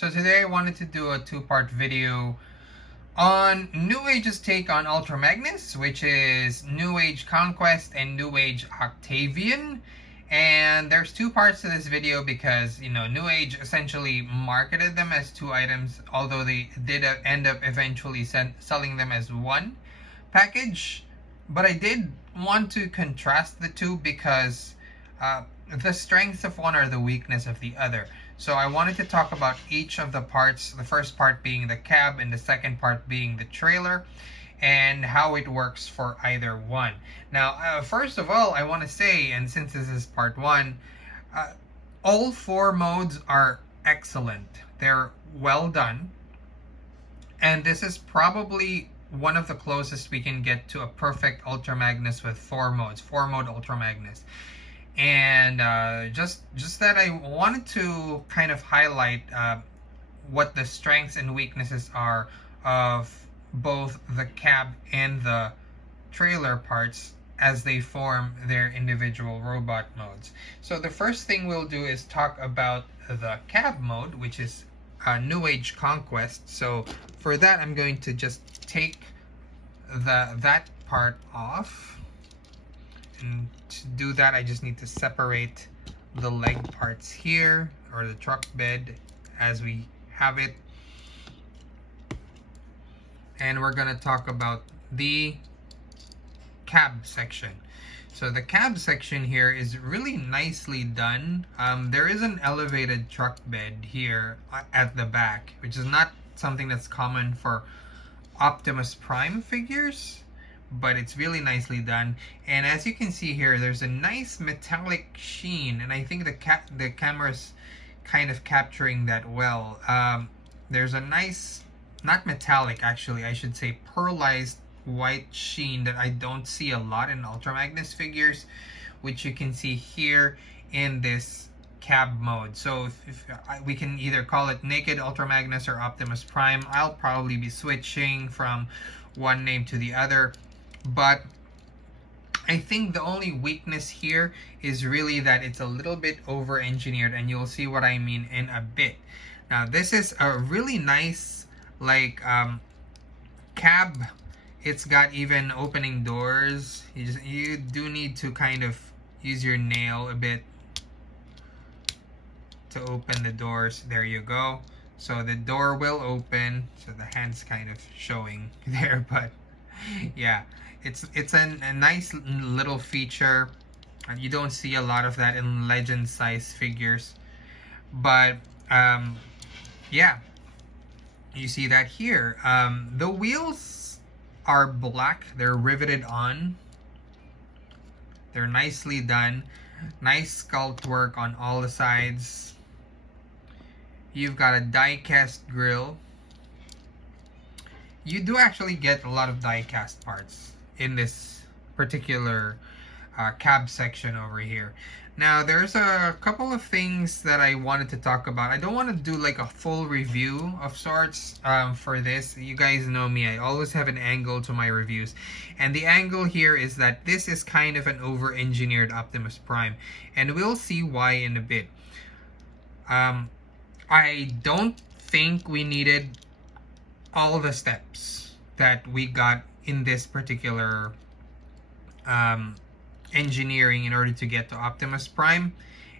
So today I wanted to do a two-part video on Newage's take on Ultra Magnus, which is Newage Conquest and Newage Octavian. And there's two parts to this video because, Newage essentially marketed them as two items, although they did end up eventually selling them as one package. But I did want to contrast the two because the strengths of one are the weakness of the other. So I wanted to talk about each of the parts, the first part being the cab and the second part being the trailer, and how it works for either one. Now, first of all, I want to say, and since this is part one, all four modes are excellent. They're well done. And this is probably one of the closest we can get to a perfect Ultra Magnus with four modes, four-mode Ultra Magnus. And just that I wanted to kind of highlight what the strengths and weaknesses are of both the cab and the trailer parts as they form their individual robot modes. So the first thing we'll do is talk about the cab mode, which is Newage Conquest. So for that, I'm going to just take that part off. And to do that, I just need to separate the leg parts here, or the truck bed as we have it. And we're going to talk about the cab section. So the cab section here is really nicely done. There is an elevated truck bed here at the back, which is not something that's common for Optimus Prime figures, but it's really nicely done. And as you can see here, there's a nice metallic sheen, and I think the camera's kind of capturing that well. There's a nice, not metallic actually, I should say pearlized white sheen that I don't see a lot in Ultra Magnus figures, which you can see here in this cab mode. So if we can either call it Naked Ultra Magnus or Optimus Prime. I'll probably be switching from one name to the other. But I think the only weakness here is really that it's a little bit over-engineered, and you'll see what I mean in a bit. Now, this is a really nice, cab. It's got even opening doors. You do need to kind of use your nail a bit to open the doors. There you go. So the door will open. So the hand's kind of showing there, but yeah. It's a nice little feature. You don't see a lot of that in legend size figures, but yeah, you see that here. The wheels are black. They're riveted on. They're nicely done. Nice sculpt work on all the sides. You've got a die-cast grille. You do actually get a lot of die-cast parts in this particular cab section over here. Now, there's a couple of things that I wanted to talk about. I don't want to do like a full review of sorts for this. You guys know me. I always have an angle to my reviews. And the angle here is that this is kind of an over-engineered Optimus Prime. And we'll see why in a bit. I don't think we needed all the steps that we got in this particular engineering in order to get to Optimus Prime,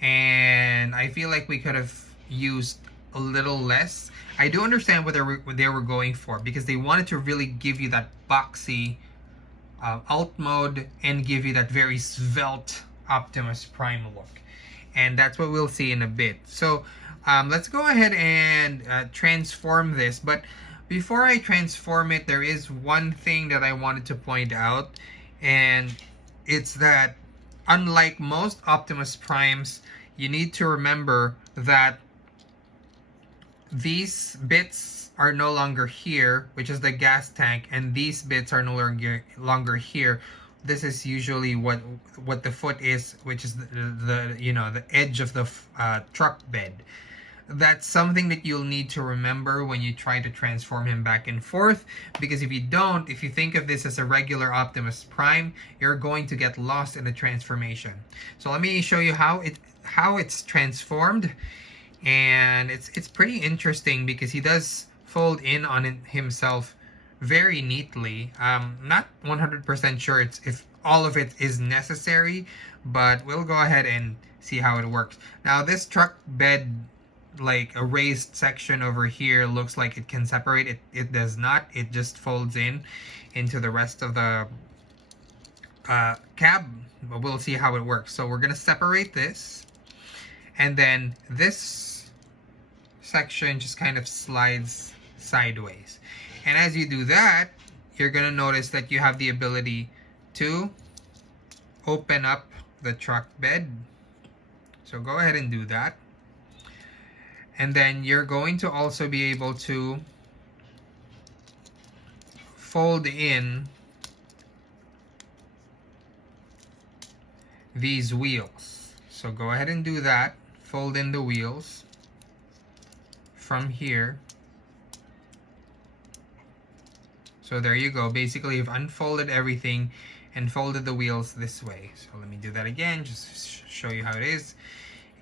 and I feel like we could have used a little less. I do understand what they were going for, because they wanted to really give you that boxy alt mode and give you that very svelte Optimus Prime look, and that's what we'll see in a bit. So let's go ahead and transform this. But before I transform it, there is one thing that I wanted to point out, and it's that unlike most Optimus Primes, you need to remember that these bits are no longer here, which is the gas tank, and these bits are no longer here. This is usually what the foot is, which is the edge of the truck bed. That's something that you'll need to remember when you try to transform him back and forth, because if you think of this as a regular Optimus Prime, you're going to get lost in the transformation. So let me show you how it's transformed. And it's pretty interesting because he does fold in on it himself very neatly. Not 100% sure if all of it is necessary, but we'll go ahead and see how it works. Now this truck bed, like a raised section over here, looks like it can separate. It does not. It just folds in into the rest of the cab, but we'll see how it works. So we're gonna separate this, and then this section just kind of slides sideways. And as you do that, you're gonna notice that you have the ability to open up the truck bed. So go ahead and do that. And then you're going to also be able to fold in these wheels. So go ahead and do that. Fold in the wheels from here. So there you go. Basically, you've unfolded everything and folded the wheels this way. So let me do that again, just show you how it is,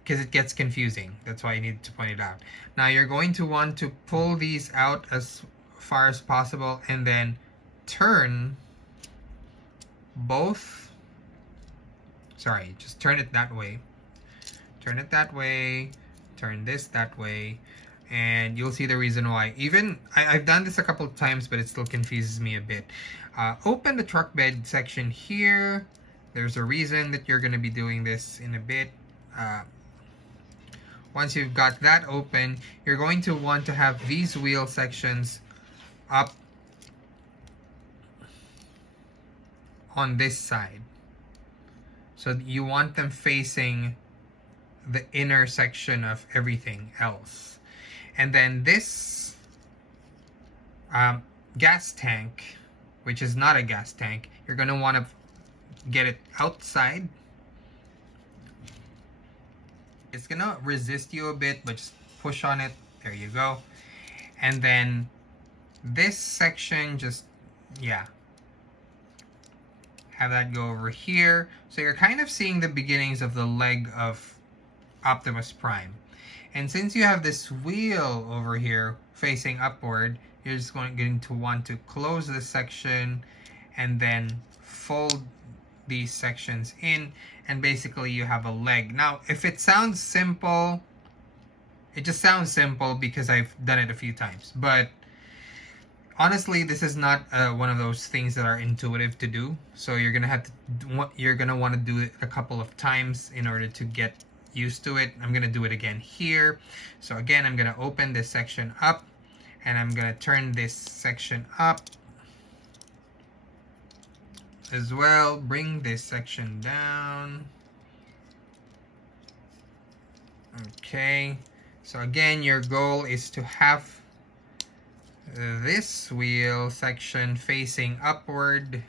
because it gets confusing. That's why I need to point it out. Now you're going to want to pull these out as far as possible and then turn both. Sorry, just turn it that way. Turn it that way. Turn this that way. And you'll see the reason why. Even, I've done this a couple of times, but it still confuses me a bit. Open the truck bed section here. There's a reason that you're going to be doing this in a bit. Once you've got that open, you're going to want to have these wheel sections up on this side. So you want them facing the inner section of everything else. And then this gas tank, which is not a gas tank, you're going to want to get it outside. It's going to resist you a bit, but just push on it. There you go. And then this section, just, yeah, have that go over here. So you're kind of seeing the beginnings of the leg of Optimus Prime. And since you have this wheel over here facing upward, you're just going to want to close this section and then fold these sections in, and basically you have a leg. Now, if it sounds simple, it just sounds simple because I've done it a few times. But honestly, this is not one of those things that are intuitive to do. So you're gonna want to do it a couple of times in order to get used to it. I'm gonna do it again here. So again, I'm gonna open this section up, and I'm gonna turn this section up as well. Bring this section down. Okay, so again, your goal is to have this wheel section facing upward.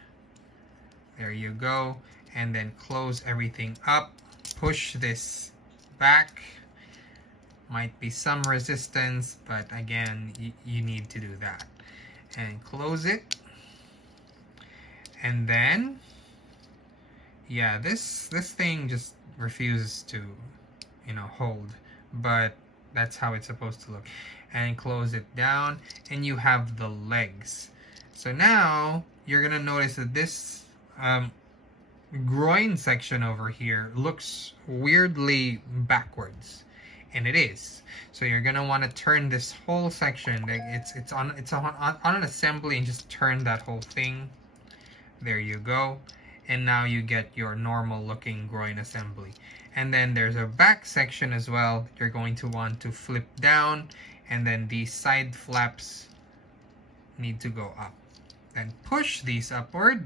There you go. And then close everything up. Push this back. Might be some resistance, but again, you need to do that. And close it. And then, yeah, this thing just refuses to, hold. But that's how it's supposed to look. And close it down, and you have the legs. So now you're gonna notice that this groin section over here looks weirdly backwards, and it is. So you're gonna want to turn this whole section, like it's on an assembly, and just turn that whole thing. There you go. And now you get your normal looking groin assembly. And then there's a back section as well that you're going to want to flip down, and then these side flaps need to go up. Then push these upward.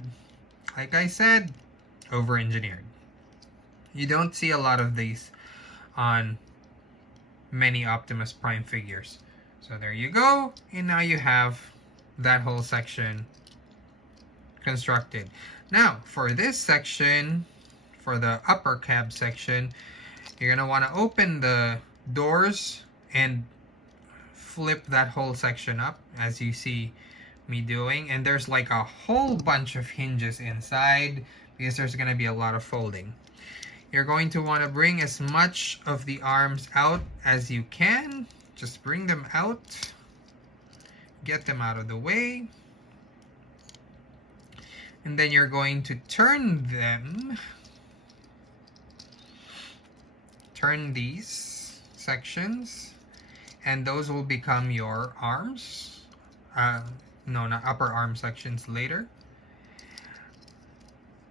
Like I said, over-engineered. You don't see a lot of these on many Optimus Prime figures. So there you go, and now you have that whole section constructed. Now, for this section, for the upper cab section, you're going to want to open the doors and flip that whole section up, as you see me doing. And there's like a whole bunch of hinges inside, because there's going to be a lot of folding. You're going to want to bring as much of the arms out as you can. Just bring them out. Get them out of the way. And then you're going to turn them. Turn these sections. And those will become your arms. No, not upper arm sections later.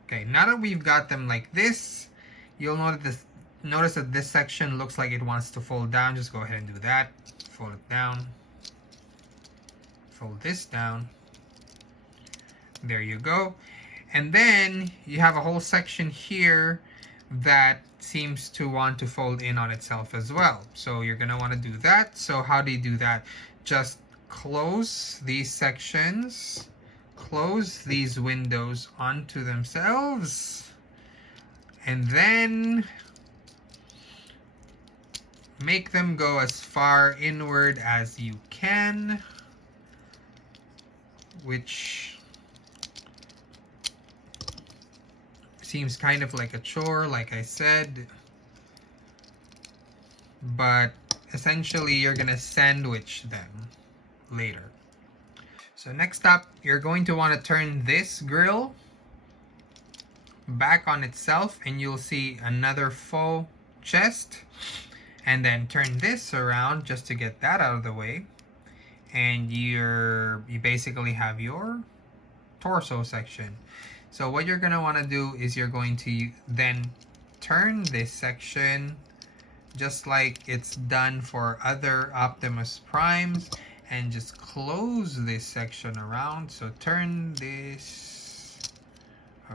Okay, now that we've got them like this, you'll notice that this section looks like it wants to fold down. Just go ahead and do that. Fold it down. Fold this down. There you go. And then you have a whole section here that seems to want to fold in on itself as well. So you're going to want to do that. So how do you do that? Just close these sections. Close these windows onto themselves. And then make them go as far inward as you can. Which seems kind of like a chore, like I said. But essentially, you're going to sandwich them later. So next up, you're going to want to turn this grill back on itself, and you'll see another faux chest. And then turn this around just to get that out of the way. And you basically have your torso section. So what you're going to want to do is you're going to then turn this section just like it's done for other Optimus Primes, and just close this section around. So turn this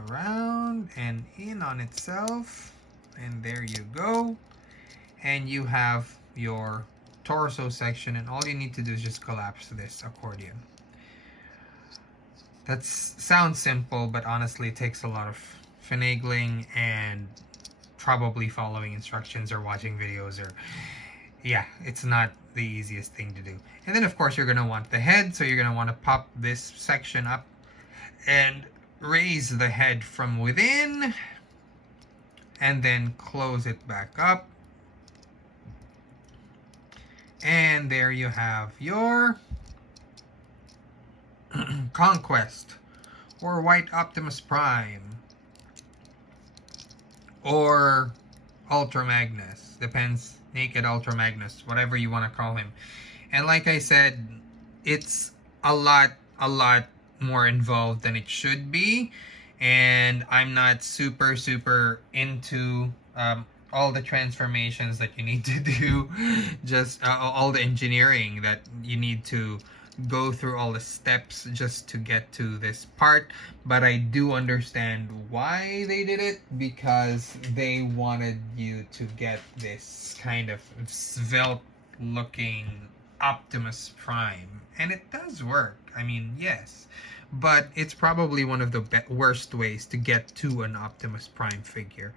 around and in on itself, and there you go. And you have your torso section, and all you need to do is just collapse this accordion. That sounds simple, but honestly it takes a lot of finagling and probably following instructions or watching videos, or yeah, it's not the easiest thing to do. And then of course you're going to want the head, so you're going to want to pop this section up and raise the head from within, and then close it back up. And there you have your Conquest, or White Optimus Prime, or Ultra Magnus, depends, Naked Ultra Magnus, whatever you want to call him. And like I said, it's a lot more involved than it should be, and I'm not super into all the transformations that you need to do, just all the engineering that you need to go through, all the steps just to get to this part. But I do understand why they did it, because they wanted you to get this kind of svelte looking Optimus Prime, and it does work. I mean, yes, but it's probably one of the worst ways to get to an Optimus Prime figure.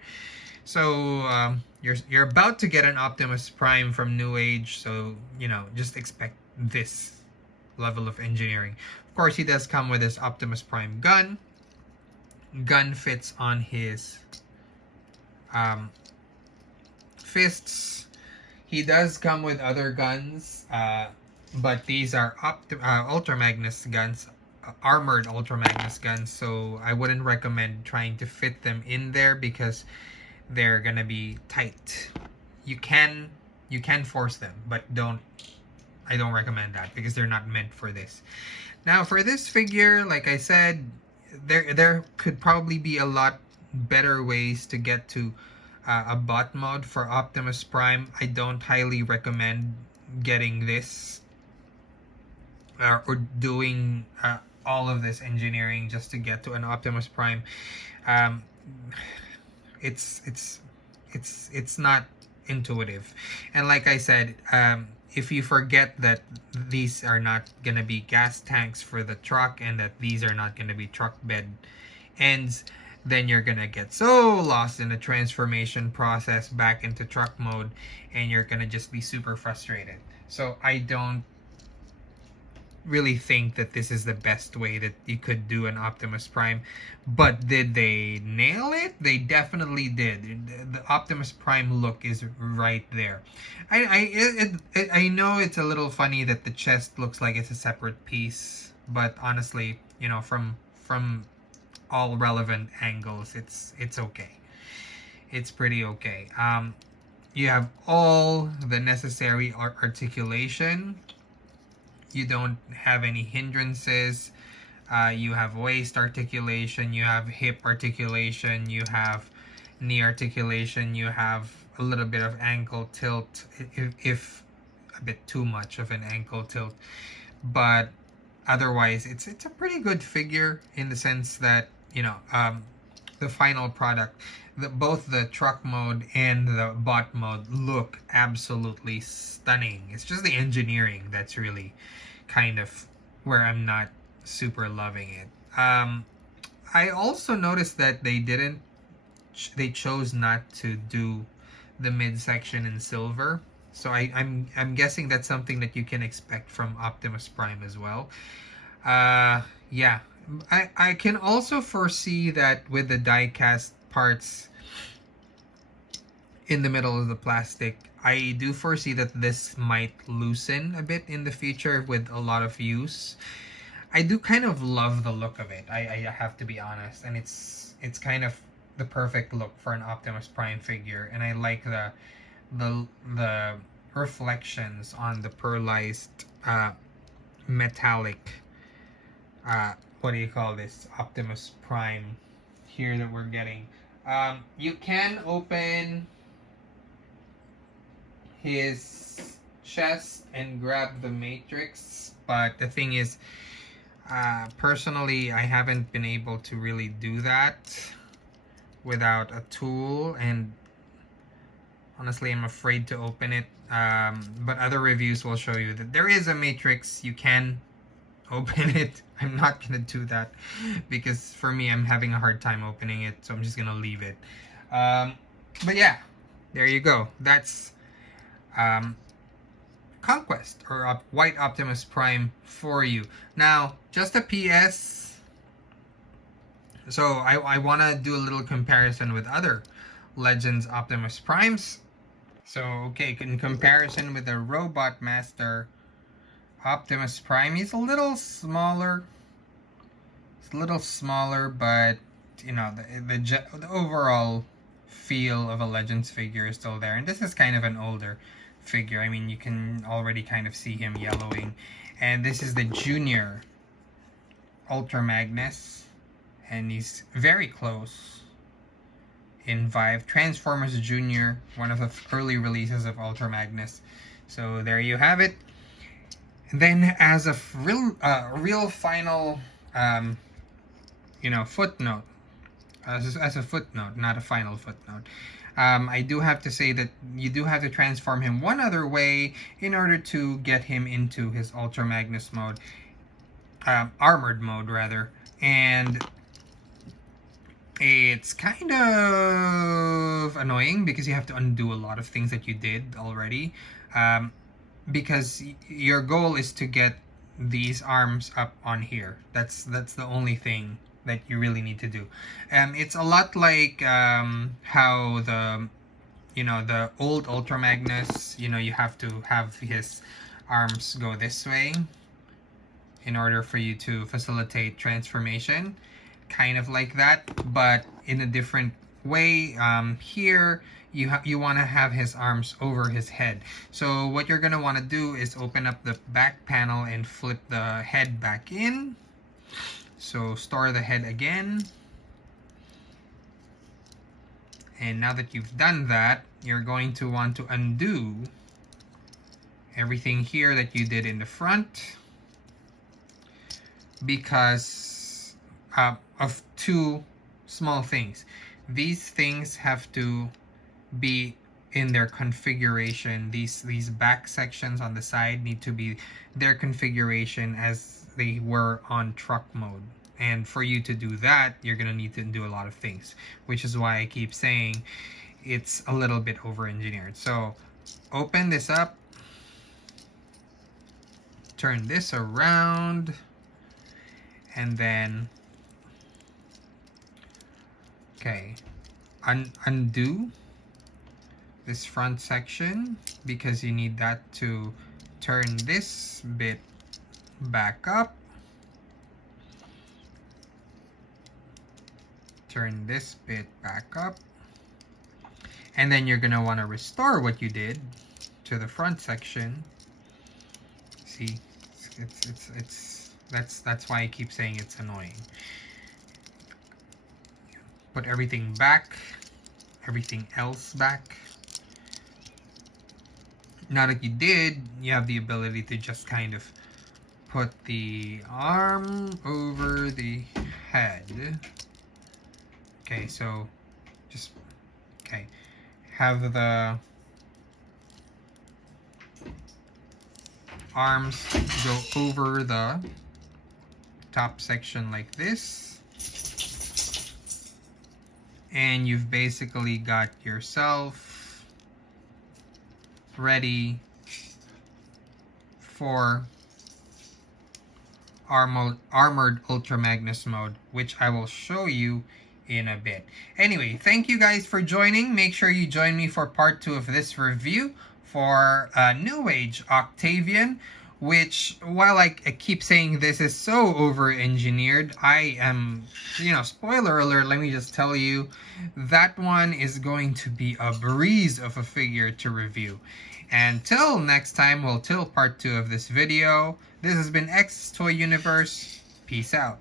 So you're about to get an Optimus Prime from Newage, so you know, just expect this level of engineering. Of course, he does come with his Optimus Prime gun. Gun fits on his fists. He does come with other guns, but these are Ultra Magnus guns, armored Ultra Magnus guns, so I wouldn't recommend trying to fit them in there because they're gonna be tight. You can force them, but I don't recommend that because they're not meant for this. Now for this figure, like I said, there could probably be a lot better ways to get to a bot mode for Optimus Prime. I don't highly recommend getting this or doing all of this engineering just to get to an Optimus Prime. It's not intuitive. And like I said, if you forget that these are not going to be gas tanks for the truck, and that these are not going to be truck bed ends, then you're going to get so lost in the transformation process back into truck mode, and you're going to just be super frustrated. So I don't really think that this is the best way that you could do an Optimus Prime. But did they nail it? They definitely did. The Optimus Prime look is right there. I know it's a little funny that the chest looks like it's a separate piece, but honestly, you know, from all relevant angles, it's okay. It's pretty okay. You have all the necessary articulation. You don't have any hindrances. You have waist articulation, you have hip articulation, you have knee articulation, you have a little bit of ankle tilt, if a bit too much of an ankle tilt. But otherwise, it's a pretty good figure in the sense that, you know, the final product, both the truck mode and the bot mode look absolutely stunning. It's just the engineering that's really kind of where I'm not super loving it. I also noticed that they chose not to do the midsection in silver. So I'm guessing that's something that you can expect from Optimus Prime as well. Yeah. I can also foresee that with the die-cast parts in the middle of the plastic, I do foresee that this might loosen a bit in the future with a lot of use. I do kind of love the look of it. I have to be honest, and it's kind of the perfect look for an Optimus Prime figure, and I like the reflections on the pearlized metallic what do you call this, Optimus Prime here that we're getting. You can open his chest and grab the matrix, but the thing is, personally, I haven't been able to really do that without a tool, and honestly, I'm afraid to open it. But other reviews will show you that there is a matrix. You can open it. I'm not gonna do that because for me, I'm having a hard time opening it, so I'm just gonna leave it. But yeah, there you go. That's Conquest, or White Optimus Prime for you. Now, just a PS. So I want to do a little comparison with other Legends Optimus Primes. So, okay, in comparison with the Robot Master Optimus Prime, he's a little smaller. It's a little smaller, but you know, the overall feel of a Legends figure is still there. And this is kind of an older figure. I mean, you can already kind of see him yellowing. And this is the Junior Ultra Magnus, and he's very close in Vive. Transformers Junior, one of the early releases of Ultra Magnus. So there you have it. And then as a real final you know, footnote, as a footnote, not a final footnote, I do have to say that you do have to transform him one other way in order to get him into his Ultra Magnus mode, armored mode rather, and it's kind of annoying because you have to undo a lot of things that you did already, because your goal is to get these arms up on here. That's the only thing that you really need to do. It's a lot like how the, you know, the old Ultra Magnus, you know, you have to have his arms go this way in order for you to facilitate transformation, kind of like that, but in a different way. Here you want to have his arms over his head. So what you're going to want to do is open up the back panel and flip the head back in. So store the head again. And now that you've done that, you're going to want to undo everything here that you did in the front, because of two small things. These things have to be in their configuration. These back sections on the side need to be their configuration as they were on truck mode. And for you to do that, you're gonna need to do a lot of things, which is why I keep saying it's a little bit over engineered. So open this up, turn this around, and then, okay, undo this front section, because you need that to turn this bit back up. Turn this bit back up. And then you're gonna want to restore what you did to the front section. See, that's why I keep saying it's annoying. Put everything back, everything else back. Now that you did, you have the ability to just kind of put the arm over the head. Okay, so just, okay, have the arms go over the top section like this, and you've basically got yourself ready for armored Ultra Magnus mode, which I will show you in a bit. Anyway, thank you guys for joining. Make sure you join me for part 2 of this review for Newage Octavian, which, while I keep saying this is so over-engineered, I am, spoiler alert, let me just tell you, that one is going to be a breeze of a figure to review. Until next time, till part 2 of this video, this has been X Toy Universe. Peace out.